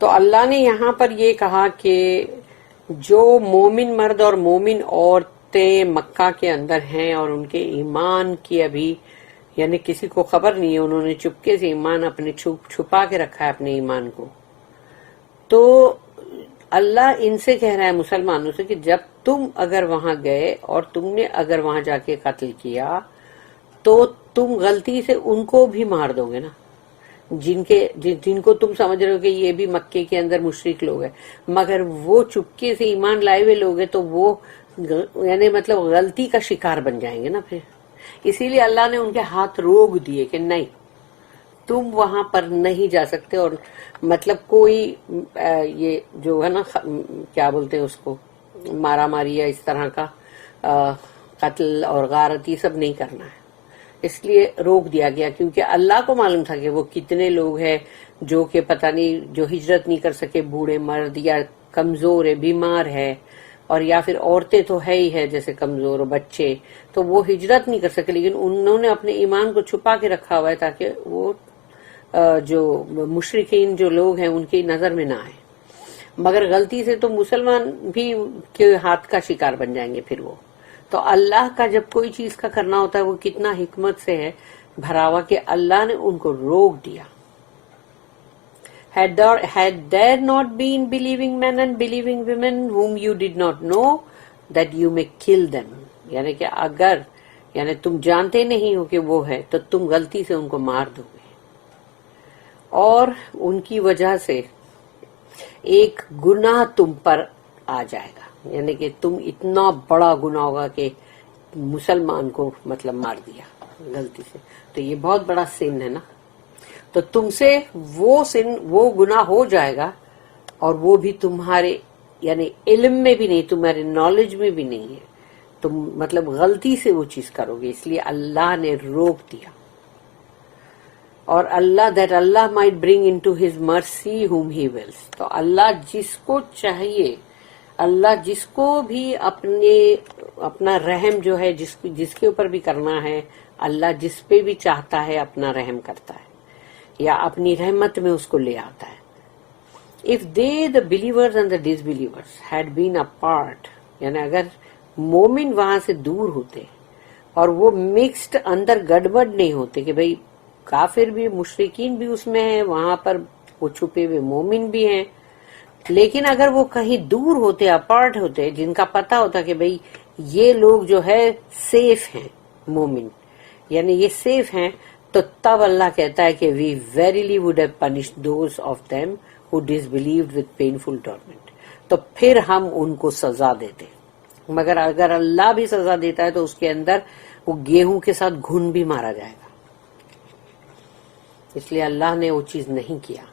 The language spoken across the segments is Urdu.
تو اللہ نے یہاں پر یہ کہا کہ جو مومن مرد اور مومن عورتیں مکہ کے اندر ہیں اور ان کے ایمان کی ابھی یعنی کسی کو خبر نہیں ہے، انہوں نے چپکے سے ایمان اپنے چھپا کے رکھا ہے اپنے ایمان کو، تو اللہ ان سے کہہ رہا ہے مسلمانوں سے کہ جب تم اگر وہاں گئے اور تم نے اگر وہاں جا کے قتل کیا تو تم غلطی سے ان کو بھی مار دو گے نا، جن کو تم سمجھ رہے ہو کہ یہ بھی مکے کے اندر مشرک لوگ ہیں، مگر وہ چپکے سے ایمان لائے ہوئے لوگ ہیں، تو وہ یعنی مطلب غلطی کا شکار بن جائیں گے نا پھر. اسی لیے اللہ نے ان کے ہاتھ روک دیے کہ نہیں، تم وہاں پر نہیں جا سکتے، اور مطلب کوئی یہ جو ہے نا کیا بولتے ہیں اس کو، مارا ماری یا اس طرح کا قتل اور غارت یہ سب نہیں کرنا ہے. اس لیے روک دیا گیا کیونکہ اللہ کو معلوم تھا کہ وہ کتنے لوگ ہیں جو کہ پتہ نہیں جو ہجرت نہیں کر سکے، بوڑھے مرد یا کمزور ہے، بیمار ہے، اور یا پھر عورتیں تو ہے ہی ہے جیسے کمزور بچے، تو وہ ہجرت نہیں کر سکے، لیکن انہوں نے اپنے ایمان کو چھپا کے رکھا ہوا ہے تاکہ وہ جو مشرکین جو لوگ ہیں ان کی نظر میں نہ آئے. مگر غلطی سے تو مسلمان بھی کے ہاتھ کا شکار بن جائیں گے پھر وہ. تو اللہ کا جب کوئی چیز کا کرنا ہوتا ہے وہ کتنا حکمت سے ہے بھرا ہوا کہ اللہ نے ان کو روک دیا. Had there not been believing men and believing women whom you did not know that you may kill them، یعنی کہ اگر یعنی تم جانتے نہیں ہو کہ وہ ہے تو تم غلطی سے ان کو مار دو گے، اور ان کی وجہ سے ایک گناہ تم پر آ جائے گا، یعنی کہ تم اتنا بڑا گناہ ہوگا کہ مسلمان کو مطلب مار دیا غلطی سے، تو یہ بہت بڑا سن ہے نا. تو تم سے وہ گناہ ہو جائے گا، اور وہ بھی تمہارے یعنی علم میں بھی نہیں، تمہارے نالج میں بھی نہیں ہے، تم مطلب غلطی سے وہ چیز کرو گے، اس لیے اللہ نے روک دیا. اور اللہ might bring into his mercy whom he wills، تو اللہ جس کو چاہیے، اللہ جس کو بھی اپنا رحم جو ہے جس کے اوپر بھی کرنا ہے، اللہ جس پہ بھی چاہتا ہے اپنا رحم کرتا ہے یا اپنی رحمت میں اس کو لے آتا ہے. If they the believers and the disbelievers had been apart، یعنی اگر مومن وہاں سے دور ہوتے اور وہ مکسڈ اندر گڑبڑ نہیں ہوتے کہ بھئی کافر بھی مشرکین بھی اس میں ہیں، وہاں پر وہ چھپے ہوئے مومن بھی ہیں، لیکن اگر وہ کہیں دور ہوتے، اپارٹ ہوتے، جن کا پتہ ہوتا کہ بھئی یہ لوگ جو ہے سیف ہیں، مومن یعنی یہ سیف ہیں، تو تب اللہ کہتا ہے کہ we verily would have punished those of them who disbelieved with painful torment، تو پھر ہم ان کو سزا دیتے. مگر اگر اللہ بھی سزا دیتا ہے تو اس کے اندر وہ گیہوں کے ساتھ گھن بھی مارا جائے گا، اس لیے اللہ نے وہ چیز نہیں کیا.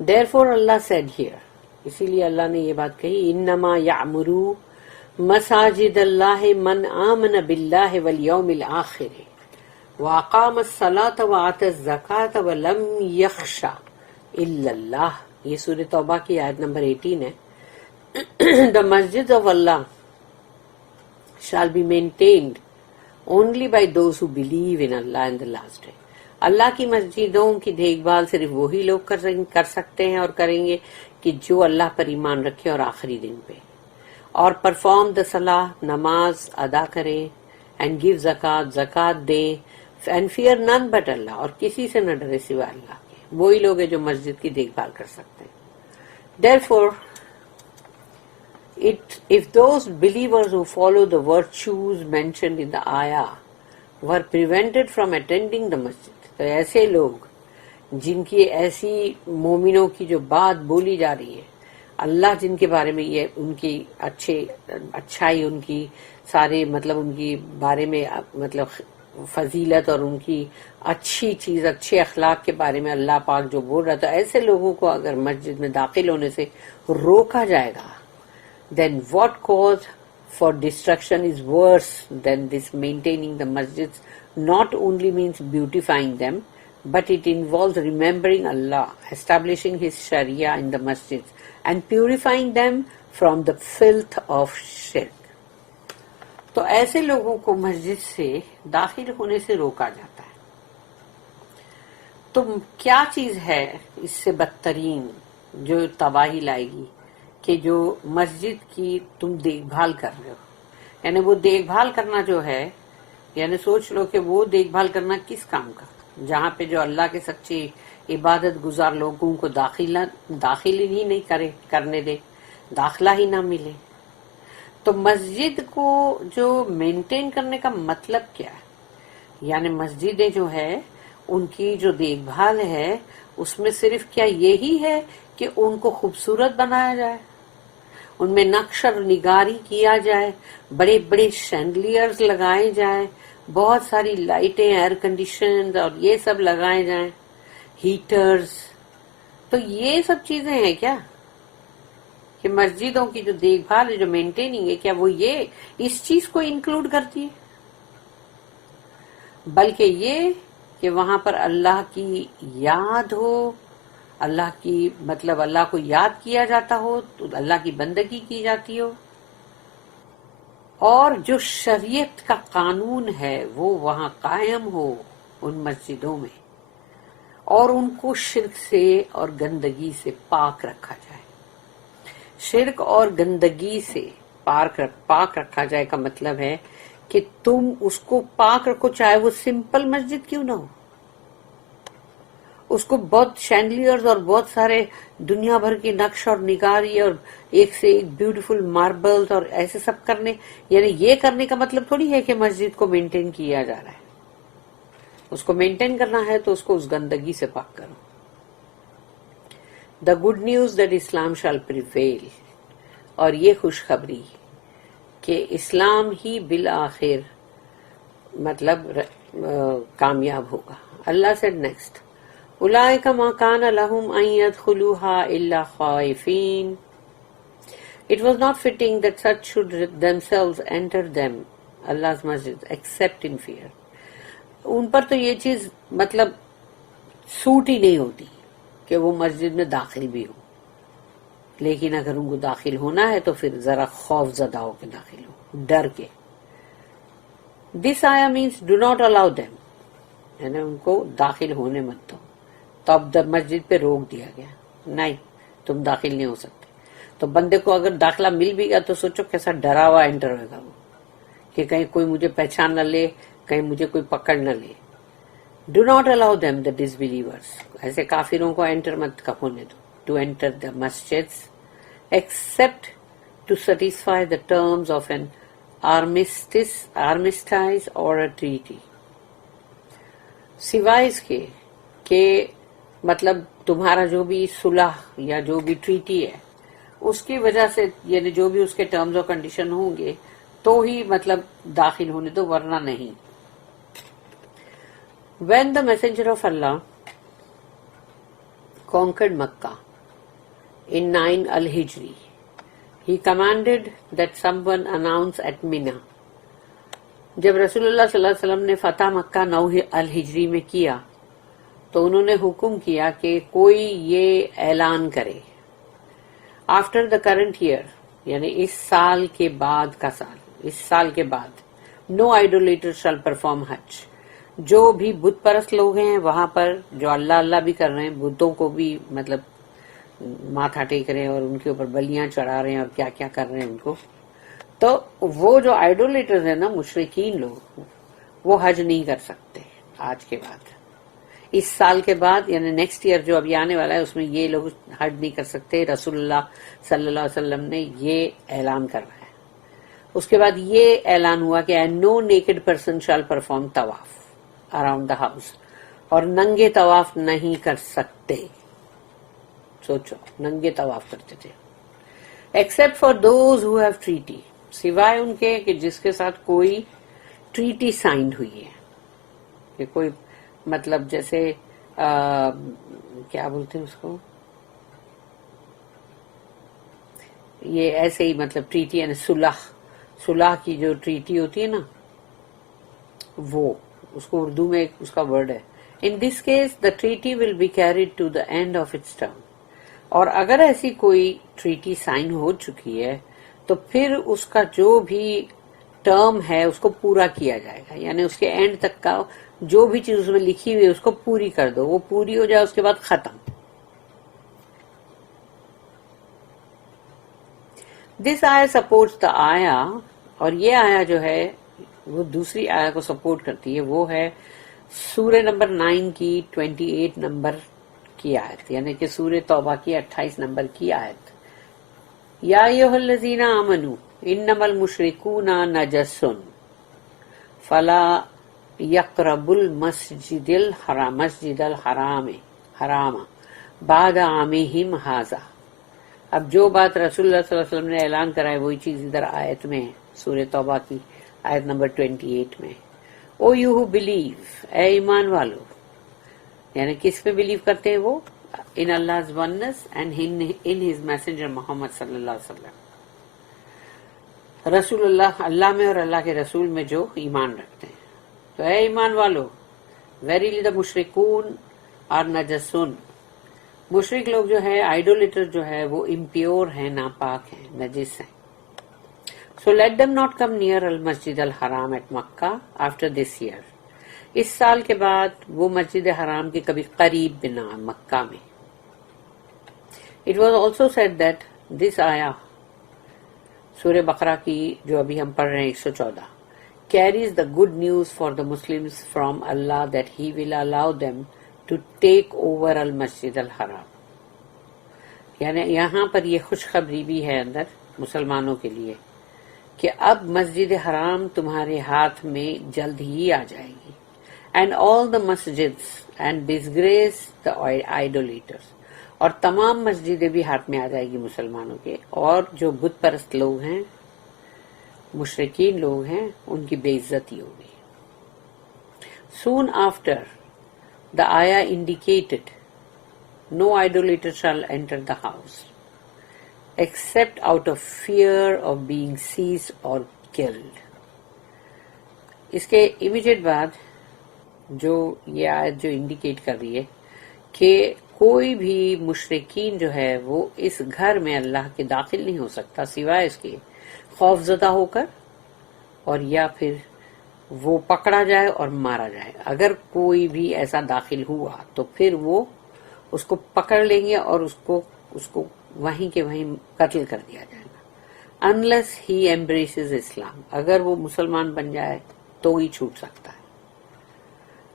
therefore اللہ said here، اسی لیے اللہ نے یہ بات کہی، انما یعمر مساجد اللہ من آمن باللہ والیوم الآخر وَأَقَامَ الصَّلَاةَ وَآتَى الزَّكَاةَ وَلَمْ يَخْشَ إِلَّا اللَّهِ، یہ سورہ توبہ کی آیت نمبر 18 ہے. The masjids of Allah shall be maintained only by those who believe in Allah and the last day، اللہ کی مسجدوں کی دیکھ بھال صرف وہی لوگ کر سکتے ہیں اور کریں گے کہ جو اللہ پر ایمان رکھے اور آخری دن پہ، اور پرفارم دا صلاح، نماز ادا کرے، اینڈ گیو زکوٰۃ دے، اینڈ فیئر نن بٹ اللہ، اور کسی سے نہ ڈرے سوائے اللہ کے، وہی لوگ ہیں جو مسجد کی دیکھ بھال کر سکتے ہیں. Therefore if those believers who follow the virtues mentioned in the ayah were prevented from attending the masjid، تو ایسے لوگ جن کی ایسی مومنوں کی جو بات بولی جا رہی ہے، اللہ جن کے بارے میں یہ ان کی اچھائی، ان کی سارے مطلب ان کی بارے میں مطلب فضیلت اور ان کی اچھی چیز، اچھے اخلاق کے بارے میں اللہ پاک جو بول رہا تھا، ایسے لوگوں کو اگر مسجد میں داخل ہونے سے روکا جائے گا، then what cause for destruction is worse than this. Maintaining the masjids not only means beautifying them, but it involves remembering Allah, establishing His Sharia in the masjids, and purifying them from the filth of shirk. تو ایسے لوگوں کو مسجد سے داخل ہونے سے روکا جاتا ہے، تو کیا چیز ہے اس سے بدترین جو تباہی لائے گی کہ جو مسجد کی تم دیکھ بھال کر رہے ہو. یعنی وہ دیکھ بھال کرنا جو ہے، یعنی سوچ لو کہ وہ دیکھ بھال کرنا کس کام کا، جہاں پہ جو اللہ کے سچے عبادت گزار لوگوں کو داخل ہی نہیں کرنے دے، داخلہ ہی نہ ملے. تو مسجد کو جو مینٹین کرنے کا مطلب کیا ہے؟ یعنی مسجدیں جو ہے ان کی جو دیکھ بھال ہے اس میں صرف کیا یہی ہے کہ ان کو خوبصورت بنایا جائے، ان میں نقش اور نگاری کیا جائے، بڑے بڑے شینڈلیئرز لگائے جائیں، بہت ساری لائٹیں، ایئر کنڈیشنز اور یہ سب لگائے جائیں، ہیٹرز. تو یہ سب چیزیں ہیں کیا کہ مسجدوں کی جو دیکھ بھال ہے، جو مینٹیننگ ہے، کیا وہ یہ اس چیز کو انکلوڈ کرتی ہے؟ بلکہ یہ کہ وہاں پر اللہ کی یاد ہو، اللہ کی مطلب اللہ کو یاد کیا جاتا ہو، تو اللہ کی بندگی کی جاتی ہو، اور جو شریعت کا قانون ہے وہ وہاں قائم ہو ان مسجدوں میں، اور ان کو شرک سے اور گندگی سے پاک رکھا جائے. شرک اور گندگی سے پاک رکھا جائے کا مطلب ہے کہ تم اس کو پاک رکھو، چاہے وہ سمپل مسجد کیوں نہ ہو، اس کو بہت شینڈلیئرز اور بہت سارے دنیا بھر کی نقش اور نگاری اور ایک سے ایک بیوٹیفل ماربلز اور ایسے سب کرنے، یعنی یہ کرنے کا مطلب تھوڑی ہے کہ مسجد کو مینٹین کیا جا رہا ہے. اس کو مینٹین کرنا ہے تو اس کو اس گندگی سے پاک کرو. The good news that Islam شال پریویل، اور یہ خوشخبری کہ اسلام ہی بالآخر مطلب کامیاب ہوگا. اللہ سے نیکسٹ، اولئک ما کان لہم ان يدخلوها الا خائفین. It was not fitting that such should themselves enter them, Allah's masjid, except in fear. ان پر تو یہ چیز مطلب سوٹ ہی نہیں ہوتی کہ وہ مسجد میں داخل بھی ہو، لیکن اگر ان کو داخل ہونا ہے تو پھر ذرا خوف زدہ ہو کے داخل ہو، ڈر کے. This ayah means do not allow them، یعنی ان کو داخل ہونے مت دو. تو اب مسجد پہ روک دیا گیا، نہیں تم داخل نہیں ہو سکتے. تو بندے کو اگر داخلہ مل بھی گیا تو سوچو کیسا ڈرا ہوا انٹر ہوگا وہ، کہ کہیں کوئی مجھے پہچان نہ لے، کہیں مجھے کوئی پکڑ نہ لے. Do not allow them the disbelievers, ایسے کافروں کو انٹر مت ہونے دو، ٹو انٹر دا مسجدز except to satisfy the terms of an armistice اور a treaty، سوائے اس کے کہ مطلب تمہارا جو بھی صلح یا جو بھی ٹریٹی ہے اس کی وجہ سے، یعنی جو بھی اس کے ٹرمز اور کنڈیشن ہوں گے تو ہی مطلب داخل ہونے دو، ورنہ نہیں. When the messenger of Allah conquered Makkah in 9 al-Hijri, he commanded that someone announce at Mina. جب رسول اللہ صلی اللہ علیہ وسلم نے فتح مکہ 9 الہجری میں کیا تو انہوں نے حکم کیا کہ کوئی یہ اعلان کرے، آفٹر دا کرنٹ ایئر، یعنی اس سال کے بعد کا سال، اس سال کے بعد، نو آئیڈولیٹر شال پرفارم حج. جو بھی بت پرست لوگ ہیں وہاں پر، جو اللہ اللہ بھی کر رہے ہیں، بتوں کو بھی مطلب ماتھا ٹیک رہے ہیں اور ان کے اوپر بلیاں چڑھا رہے ہیں اور کیا کیا کر رہے ہیں ان کو، تو وہ جو آئیڈولیٹرز ہیں نا، مشرکین لوگ، وہ حج نہیں کر سکتے آج کے بعد. اس سال کے بعد یعنی نیکسٹ ایئر جو ابھی آنے والا ہے اس میں یہ لوگ حج نہیں کر سکتے. رسول اللہ صلی اللہ علیہ وسلم نے یہ اعلان کروایا. اس کے بعد یہ اعلان ہوا کہ نو نیکڈ پرسن شال پرفارم طواف اراؤنڈ دا ہاؤس، اور ننگے طواف نہیں کر سکتے. سوچو، ننگے طواف کرتے تھے. Except for those who have treaty, سوائے ان کے کہ جس کے ساتھ کوئی ٹریٹی سائنڈ ہوئی ہے، کہ کوئی مطلب جیسے کیا بولتے ہیں اس کو، یہ ایسے ہی مطلب ٹریٹی یعنی صلح کی جو ٹریٹی ہوتی ہے نا، وہ اس کو اردو میں اس کا ورڈ ہے. In this case the treaty will be carried to the end of its term. اور اگر ایسی کوئی ٹریٹی سائن ہو چکی ہے تو پھر اس کا جو بھی ٹرم ہے اس کو پورا کیا جائے گا، یعنی اس کے اینڈ تک کا جو بھی چیز اس میں لکھی ہوئی ہے اس کو پوری کر دو، وہ پوری ہو جائے اس کے بعد ختم. دس آیا سپورٹس دا آیا، اور یہ آیا جو ہے وہ دوسری آیا کو سپورٹ کرتی ہے، وہ ہے سورہ نمبر 9 کی 28 نمبر کی آیت، یعنی کہ سورہ توبہ کی 28 نمبر کی آیت. یا ایھا الذین آمنوا انما المشرکون نجس فلا یقربوا المسجد الحرام بعد عامہم ھذا. اب جو بات رسول اللہ صلی اللہ علیہ وسلم نے اعلان کرا ہے وہی چیز ادھر آیت میں ہے، سورہ توبہ کی آیت نمبر 28 میں. او یو ہو بلیو، اے ایمان والو، یعنی کس میں بلیو کرتے ہیں وہ؟ ان Allah's oneness and in his messenger محمد صلی اللہ علیہ وسلم. رسول اللہ میں اور اللہ کے رسول میں جو ایمان رکھتے ہیں. تو اے ایمان والو، ویریلی دا مشرکون اور نجسون، مشرک لوگ جو ہے، آئیڈولیٹر جو ہے، وہ امپیور ہیں، ناپاک ہیں، نجس ہیں. So let them not come near al-Masjid al-Haram at Makkah after this year. اس سال کے بعد وہ مسجد حرام کے کبھی قریب بھی نہ مکہ میں. It was also said that this ayah سورہ بقرہ کی جو ابھی ہم پڑھ رہے ہیں 114 carries the good news for the Muslims from Allah that He will allow them to take over al-Masjid al-Haram. یعنی یہاں پر یہ خوشخبری بھی ہے اندر مسلمانوں کے لیے کہ اب مسجد حرام تمہارے ہاتھ میں جلد ہی آ جائے گی. And all the masjids and disgrace the idolaters. اور تمام مسجدیں بھی ہاتھ میں آ جائے گی مسلمانوں کے، اور جو بت پرست لوگ ہیں، مشرکین لوگ ہیں، ان کی بے عزتی ہوگی. Soon after, the ayah indicated, no idolater shall enter the house, except out of fear of being seized or killed. اس کے امیڈیٹ بعد جو یہ آیت جو انڈیکیٹ کر رہی ہے کہ کوئی بھی مشرکین جو ہے وہ اس گھر میں اللہ کے داخل نہیں ہو سکتا سوائے اس کے خوف زدہ ہو کر، اور یا پھر وہ پکڑا جائے اور مارا جائے. اگر کوئی بھی ایسا داخل ہوا تو پھر وہ اس کو پکڑ لیں گے اور اس کو وہیں کے وہیں قتل کر دیا جائے گا. unless he embraces Islam، اگر وہ مسلمان بن جائے تو ہی چھوٹ سکتا ہے.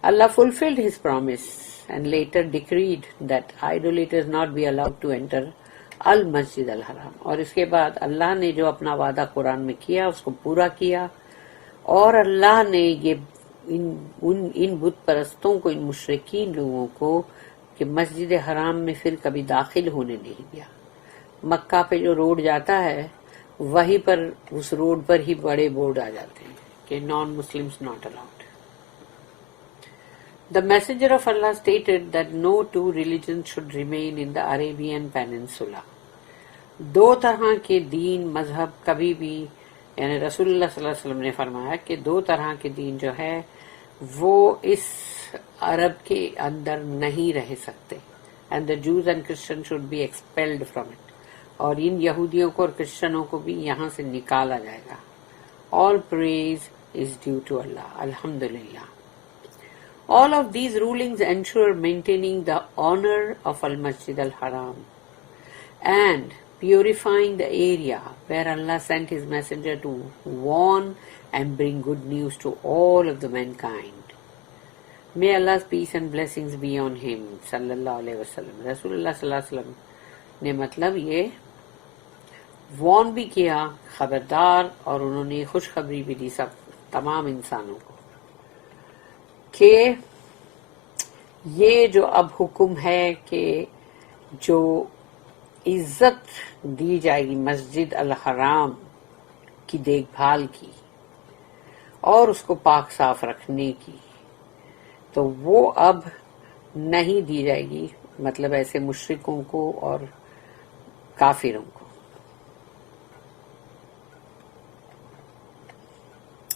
Allah fulfilled his promise and later decreed that idolaters not be allowed to enter al-Masjid al-Haram. اور اس کے بعد اللہ نے جو اپنا وعدہ قرآن میں کیا اس کو پورا کیا، اور اللہ نے یہ ان بت پرستوں کو، ان مشرکین لوگوں کو کہ مسجد حرام میں پھر کبھی داخل ہونے نہیں دیا. مکہ پہ جو روڈ جاتا ہے وہیں پر اس روڈ پر ہی بڑے بورڈ آ جاتے ہیں کہ non Muslims not allowed. The messenger of Allah stated that no two religions should remain in the Arabian Peninsula. دو طرح کے دین مذہب کبھی بھی، یعنی رسول اللہ صلی اللہ علیہ وسلم نے فرمایا کہ دو طرح کے دین جو ہے وہ اس عرب کے اندر نہیں رہ سکتے. And the Jews and Christians should be expelled from it. اور ان یہودیوں کو اور کرسچنوں کو بھی یہاں سے نکالا جائے گا. All praise is due to Allah. Alhamdulillah. All of these rulings ensure maintaining the honor of Al-Masjid al-Haram and purifying the area where Allah sent His messenger to warn and bring good news to all of the mankind. May Allah's peace and blessings be on him sallallahu alayhi wasallam. رسول اللہ صلی اللہ علیہ وسلم نے مطلب یہ وارن بھی کیا، خبردار، اور انہوں نے خوشخبری بھی دی سب تمام انسانوں کو کہ یہ جو اب حکم ہے کہ جو عزت دی جائے گی مسجد الحرام کی دیکھ بھال کی اور اس کو پاک صاف رکھنے کی، تو وہ اب نہیں دی جائے گی، مطلب ایسے مشرکوں کو اور کافروں کو.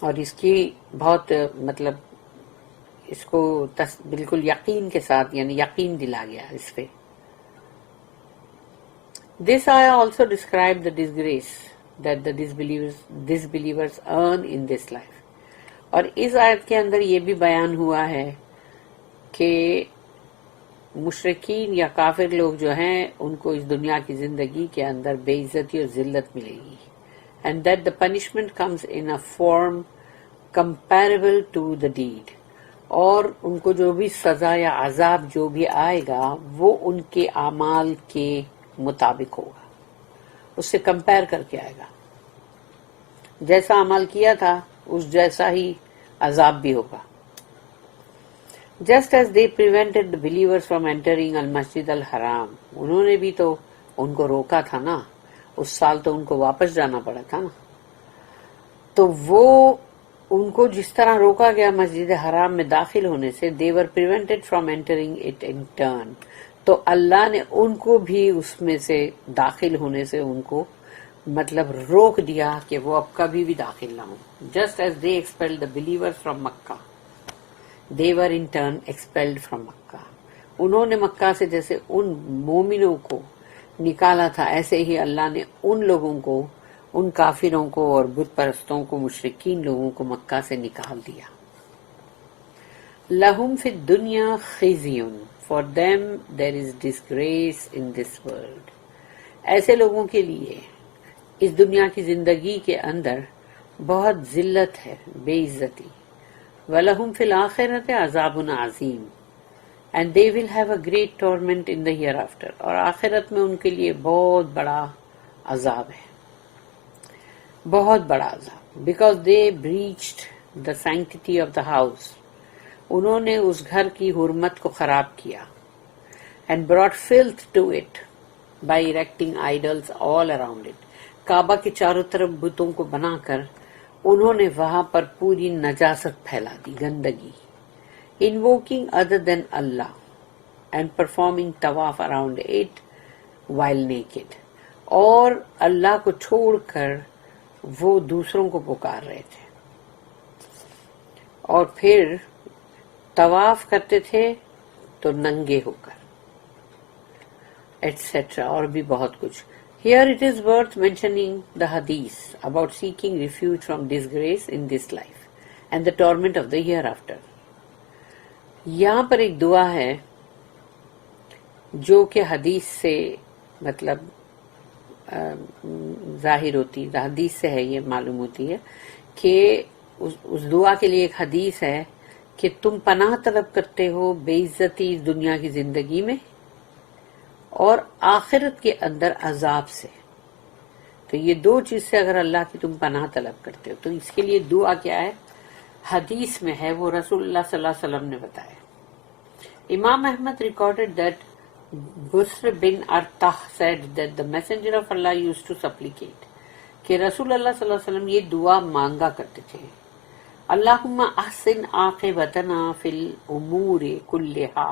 اور اس کی بہت مطلب اس کو بالکل یقین کے ساتھ، یعنی یقین دلا گیا اس پہ. This ayah also described the disgrace that the disbelievers earn in this life. اور اس آیت کے اندر یہ بھی بیان ہوا ہے کہ مشرکین یا کافر لوگ جو ہیں ان کو اس دنیا کی زندگی کے اندر بے عزتی اور ذلت ملے گی، and that the punishment comes in a form comparable to the dead, اور ان کو جو بھی سزا یا عذاب جو بھی آئے گا وہ ان کے اعمال کے مطابق ہوگا، اس سے کمپیئر کر کے آئے گا، جیسا عمل کیا تھا اس جیسا ہی عذاب بھی ہوگا. Just as they prevented the believers from entering al-Masjid al-Haram، انہوں نے بھی تو ان کو روکا تھا نا، اس سال تو ان کو واپس جانا پڑا تھا نا، تو وہ ان کو جس طرح روکا گیا مسجد حرام میں داخل ہونے سے، they were prevented from entering it in turn، تو اللہ نے ان کو بھی اس میں سے داخل ہونے سے ان کو مطلب روک دیا کہ وہ اب کبھی بھی داخل نہ ہوں. Just as they expelled the believers from Makkah، they were in turn expelled from Makkah، انہوں نے مکہ سے جیسے ان مومنوں کو نکالا تھا ایسے ہی اللہ نے ان لوگوں کو، ان کافروں کو اور بت پرستوں کو، مشرکین لوگوں کو مکہ سے نکال دیا. لہم فی الدنیا خزی، for them there is disgrace in this world، ایسے لوگوں کے لیے اس دنیا کی زندگی کے اندر بہت ذلت ہے، بے عزتی. وَلَهُمْ فِي الْآخِرَةِ عَذَابٌ عَظِيمٌ and they will have a great torment in the hereafter، اور آخرت میں ان کے لیے بہت بڑا عذاب ہے، بہت بڑا عذاب. because they breached the sanctity of the house، انہوں نے اس گھر کی حرمت کو خراب کیا. and brought filth to it by erecting idols all around it، کعبہ کے چاروں طرف بتوں کو بنا کر انہوں نے وہاں پر پوری نجاست پھیلا دی، گندگی. invoking other than Allah and performing tawaf around it while naked، اور اللہ کو چھوڑ کر وہ دوسروں کو پکار رہے تھے اور پھر طواف کرتے تھے تو ننگے ہو کر، ایٹسیٹرا، اور بھی بہت کچھ. Here it is worth mentioning the hadith about seeking refuge from disgrace in this life and the torment of the hereafter. یہاں پر ایک دعا ہے جو کہ حدیث سے مطلب ظاہر ہوتی، حدیث سے ہے، یہ معلوم ہوتی ہے کہ اس دعا کے لیے ایک حدیث ہے کہ تم پناہ طلب کرتے ہو بے عزتی اس دنیا کی زندگی میں اور آخرت کے اندر عذاب سے. تو یہ دو چیز سے اگر اللہ کی تم پناہ طلب کرتے ہو تو اس کے لیے دعا کیا ہے، حدیث میں ہے، وہ رسول اللہ صلی اللہ علیہ وسلم نے بتایا. امام احمد ریکارڈڈ دیٹ بسر بن ارطح said that the messenger of Allah used to supplicate، کہ رسول اللہ صلی اللہ علیہ وسلم یہ دعا مانگا کرتے تھے، اللہم احسن عاقبتنا فی الامور کلہا،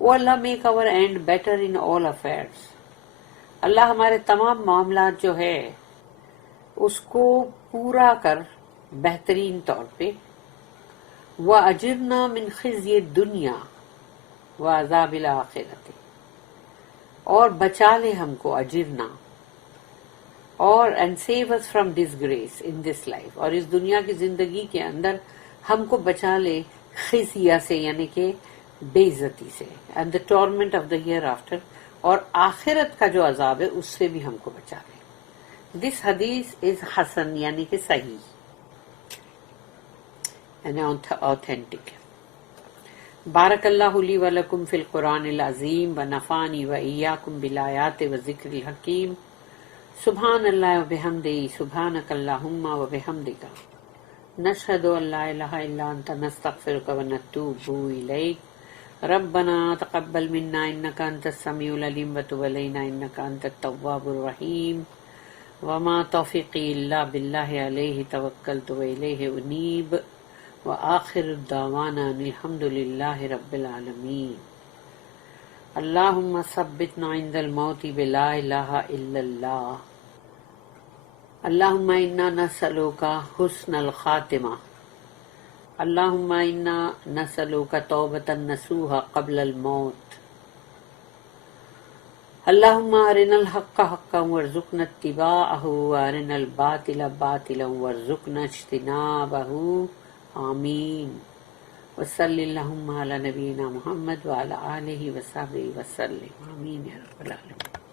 O Allah make our end better in all affairs، Allah ہمارے تمام معاملات جو ہے اس کو پورا کر بہترین طور پہ. وَأَجِرْنَا مِنْ خِزْيِ الدُّنْيَا وَعَذَابِ الْآخِرَةِ، اور بچا لے ہم کو، اجرنا، اور and save us from disgrace in this life، اور اس دنیا کی زندگی کے اندر ہم کو بچا لے خزیہ سے یعنی کہ بے عزتی سے، and the torment of the hereafter، اور آخرت کا جو عذاب ہے اس سے بھی ہم کو بچا لے. This hadith is حسن یعنی کہ صحیح and authentic. بارک اللہ لی ولکم فی القرآن العظیم ونفعنی وإیاکم بالآیات والذکر الحکیم. سبحان اللہ وبحمدہ، سبحانک اللہم وبحمدک، نشہد ان لا الہ الا انت، نستغفرک ونتوب الیک. ربنا تقبل منا انک انت السمیع العلیم وتب علینا انک انت التواب الرحیم. وما توفیقی الا باللہ علیہ توکلت والیہ انیب. وآخر دعوانا الحمد للہ رب العالمین. اللہم ثبتنا عند الموت بلا الہ الا اللہ. اللہم انا نسألک حسن الخاتمہ. اللہم انا نسألک توبۃ نصوحا قبل الموت. اللہم ارنا الحق حقا وارزقنا اتباعہ وارنا الباطل باطلا وارزقنا اجتنابہ، آمین۔ وصلی اللہم علی نبینا محمد وعلی آلہ وصحبہ وسلم، آمین یا رب العالمین۔